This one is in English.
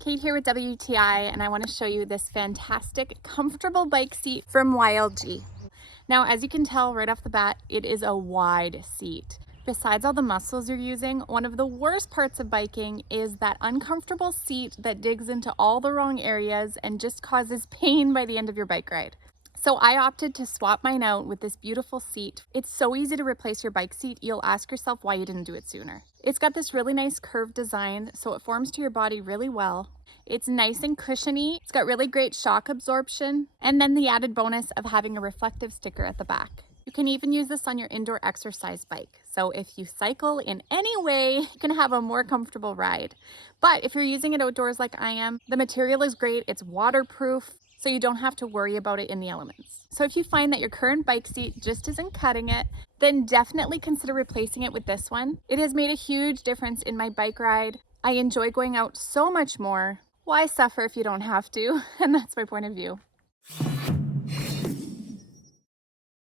Kate here with WTI, and I want to show you this fantastic, comfortable bike seat from YLG. Now, as you can tell right off the bat, it is a wide seat. Besides all the muscles you're using, one of the worst parts of biking is that uncomfortable seat that digs into all the wrong areas and just causes pain by the end of your bike ride. So I opted to swap mine out with this beautiful seat. It's so easy to replace your bike seat, you'll ask yourself why you didn't do it sooner. It's got this really nice curved design, so it forms to your body really well. It's nice and cushiony. It's got really great shock absorption, and then the added bonus of having a reflective sticker at the back. You can even use this on your indoor exercise bike. So if you cycle in any way, you can have a more comfortable ride. But if you're using it outdoors like I am, the material is great. It's waterproof, so you don't have to worry about it in the elements. So if you find that your current bike seat just isn't cutting it, then definitely consider replacing it with this one. It has made a huge difference in my bike ride. I enjoy going out so much more. Why suffer if you don't have to? And that's my point of view.